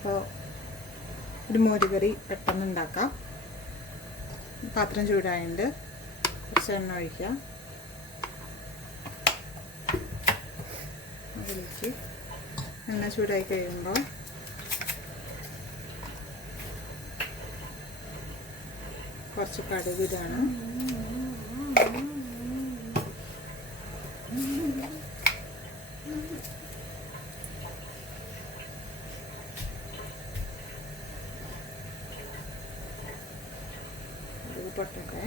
അപ്പോൾ ഒരു മോരുകറി പെട്ടെന്ന് ഉണ്ടാക്കാം. പാത്രം ചൂടായതുകൊണ്ട് കുറച്ച് എണ്ണ ഒഴിക്കാം. അതിലേക്ക് എണ്ണ ചൂടായി കഴിയുമ്പോൾ കുറച്ച് കടുക് ഇടാണ്. പൊട്ടട്ടെ.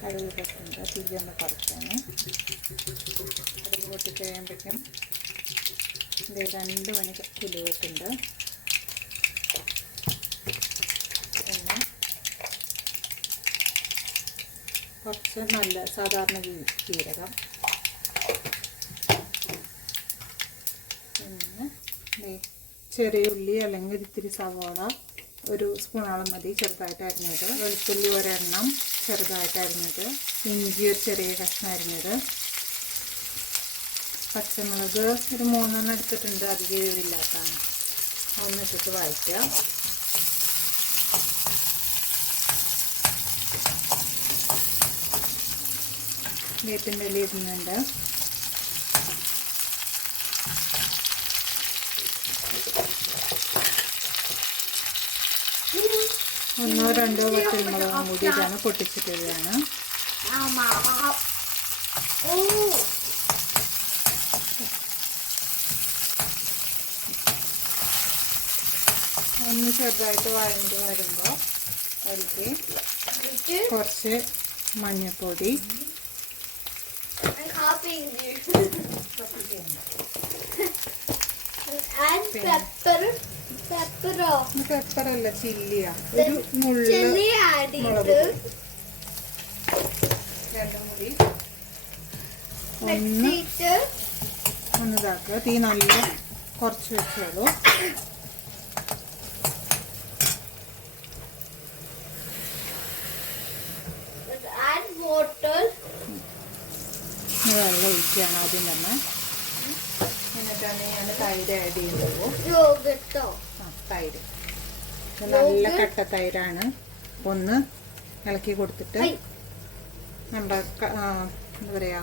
കടുക് പൊട്ടുണ്ട്. തിരി ഒന്ന് കുറച്ചാണ്. കടുക് പൊട്ടിക്കഴിയുമ്പോഴേക്കും 2 മണി കിലോട്ടുണ്ട്. പിന്നെ കുറച്ച് നല്ല സാധാരണ ജീരകം, പിന്നെ ചെറിയ ഉള്ളി അല്ലെങ്കിൽ ഇത്തിരി സവോള 1 സ്പൂണോളം മതി ചെറുതായിട്ട് അരിഞ്ഞത്, വെളുത്തുള്ളി 1 എണ്ണം ചെറുതായിട്ട് അരിഞ്ഞത്, ഇഞ്ചി ഒരു ചെറിയ കഷ്ണം അരിഞ്ഞത്, പച്ചമുളക് 3 എണ്ണം എടുത്തിട്ടുണ്ട്, അധികം എരിവില്ലാത്തതാണ്. ഒന്നിട്ടിട്ട് വഴറ്റുക. വേപ്പിൻ്റെ ഇല ഇടുന്നുണ്ട്. ഒന്നോ രണ്ടോ പച്ചമുളകും കൂടി ഇതാണ് പൊട്ടിച്ചിട്ടിടുകയാണ്. ഒന്ന് ചെറുതായിട്ട് വഴണ്ട് വരുമ്പോൾ അതിലേക്ക് കുറച്ച് മഞ്ഞൾപ്പൊടി, പെപ്പറല്ല ചില്ലിയാ, ഒരു മുളക് രണ്ടും കൂടി ഒന്നിതാക്കുക. തീ നല്ല കുറച്ച് വെച്ചോളൂ. വെള്ളം ഒഴിക്കുകയാണ് ആദ്യം തന്നെ. എന്നിട്ടാണ് ഞാൻ തൈര് ആഡ് ചെയ്യുന്നത്. തൈര് നല്ല കട്ട തൈരാണ്. ഒന്ന് ഇളക്കി കൊടുത്തിട്ട് നമ്മുടെ എന്താ പറയുക,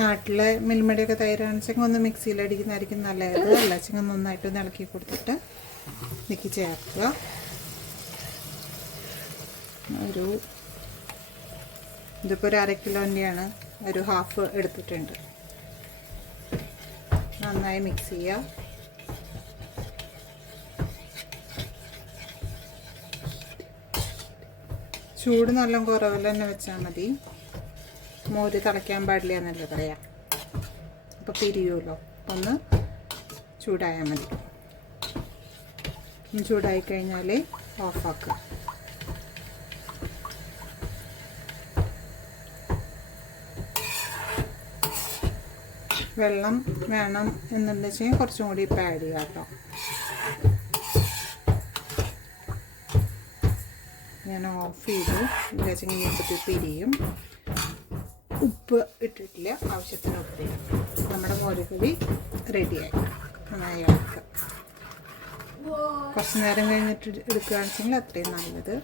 നാട്ടിലെ മിൽമടിയൊക്കെ തൈരാണെന്ന് വെച്ചെങ്കിൽ ഒന്ന് മിക്സിയിൽ അടിക്കുന്നതായിരിക്കും നല്ലത്. അല്ല വെച്ചെങ്കിൽ നന്നായിട്ടൊന്ന് ഇളക്കി കൊടുത്തിട്ട് ഇതിലേക്ക് ചേർക്കുക. ഇതിപ്പോൾ ഒരു 1/2 കിലോൻ്റെയാണ്, ഒരു ഹാഫ് എടുത്തിട്ടുണ്ട്. നന്നായി മിക്സ് ചെയ്യുക. ചൂട് നല്ല കുറവിൽ തന്നെ വെച്ചാൽ മതി. മോര് തിളയ്ക്കാൻ പാടില്ല എന്നല്ലേ പറയാം. അപ്പോൾ പിരിയുമല്ലോ. ഒന്ന് ചൂടായാൽ മതി. ചൂടായി കഴിഞ്ഞാൽ ഓഫാക്കുക. വെള്ളം വേണം എന്നുണ്ടെന്ന് വെച്ചാൽ കുറച്ചും കൂടി ഇപ്പം ആഡ് ചെയ്യാം കേട്ടോ. ഞാൻ ഓഫ് ചെയ്തു. വെച്ചെങ്കിൽ ഇനിയിപ്പോൾ പിരിയും. ഉപ്പ് ഇട്ടിട്ടില്ല, ആവശ്യത്തിന് ഉപ്പ്. നമ്മുടെ മോരുകറി റെഡിയായി. നന്നായി ഇളക്കുക. കുറച്ച് നേരം കഴിഞ്ഞിട്ട് എടുക്കുകയാണെന്ന് വെച്ചെങ്കിൽ അത്രയും നല്ലത്.